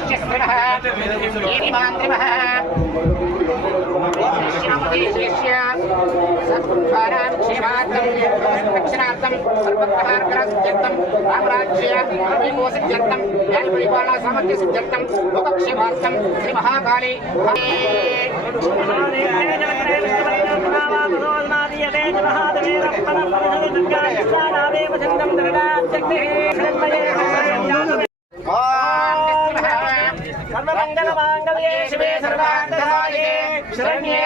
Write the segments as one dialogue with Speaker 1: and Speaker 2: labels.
Speaker 1: ऋष्यस्त्रिणः येतिमान्त्रिमः श्यामदेशेष्य सत्कुम्भारान् क्षेमार्थं दक्षिणार्थं सर्वप्रहारकरसिद्ध्यर्थं रामराज्यविमोसिद्ध्यर्थं ज्ञानपरिपालनसामर्थ्यसिद्ध्यर्थं మహాకాళి
Speaker 2: సర్వమంగళమాంగళ్యే శివే సర్వార్థసాధికే శరణ్యే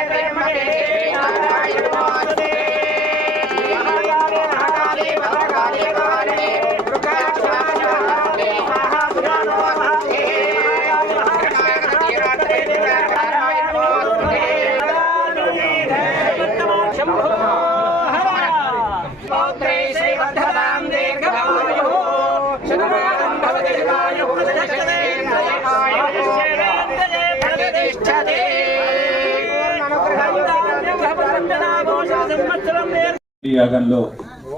Speaker 3: ఈ యాగంలో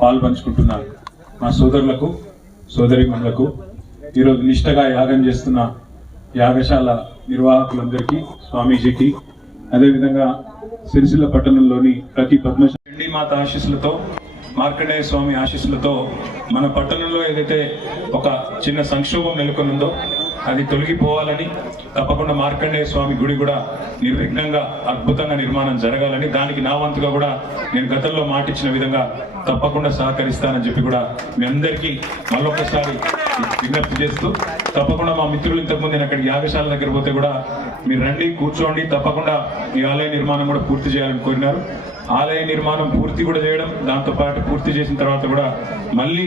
Speaker 3: పాల్పంచుకుంటున్న మా సోదరులకు సోదరిమణులకు ఈరోజు నిష్టగా యాగం చేస్తున్న యాగశాల నిర్వాహకులందరికీ స్వామీజీకి అదేవిధంగా సిరిసిల్ల పట్టణంలోని ప్రతి పద్మశ్రీ మాత ఆశీస్సులతో మార్కండేయ స్వామి ఆశీస్సులతో మన పట్టణంలో ఏదైతే ఒక చిన్న సంక్షోభం నెలకొనుందో అది తొలగిపోవాలని తప్పకుండా మార్కండేయ స్వామి గుడి కూడా నిర్విఘ్నంగా అద్భుతంగా నిర్మాణం జరగాలని దానికి నా వంతుగా కూడా నేను గతంలో మాటిచ్చిన విధంగా తప్పకుండా సహకరిస్తానని చెప్పి కూడా మీ అందరికీ మళ్ళొకసారి విజ్ఞప్తి చేస్తూ తప్పకుండా మా మిత్రులు ఇంతకుముందు నేను అక్కడికి యాగశాల దగ్గర పోతే కూడా మీరు రండి కూర్చోండి తప్పకుండా ఈ ఆలయ నిర్మాణం కూడా పూర్తి చేయాలని కోరినారు. ఆలయ నిర్మాణం పూర్తి కూడా చేయడం దాంతో పాటు పూర్తి చేసిన తర్వాత కూడా మళ్ళీ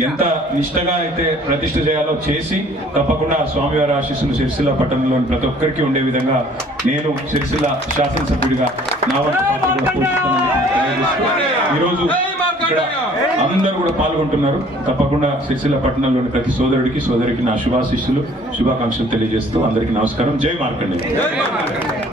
Speaker 3: ఎంత నిష్టగా అయితే ప్రతిష్ఠ చేయాలో చేసి తప్పకుండా స్వామివారి ఆశీస్సులు సిరిసిల్ల పట్టణంలోని ప్రతి ఒక్కరికి ఉండే విధంగా నేను సిరిసిల్ల శాసనసభ్యుడిగా నా ఈరోజు ఇక్కడ అందరూ కూడా పాల్గొంటున్నారు. తప్పకుండా సిరిసిల్ల పట్టణంలోని ప్రతి సోదరుడికి సోదరికి నా శుభాశిస్సులు శుభాకాంక్షలు తెలియజేస్తూ అందరికీ నమస్కారం. జై మార్కండి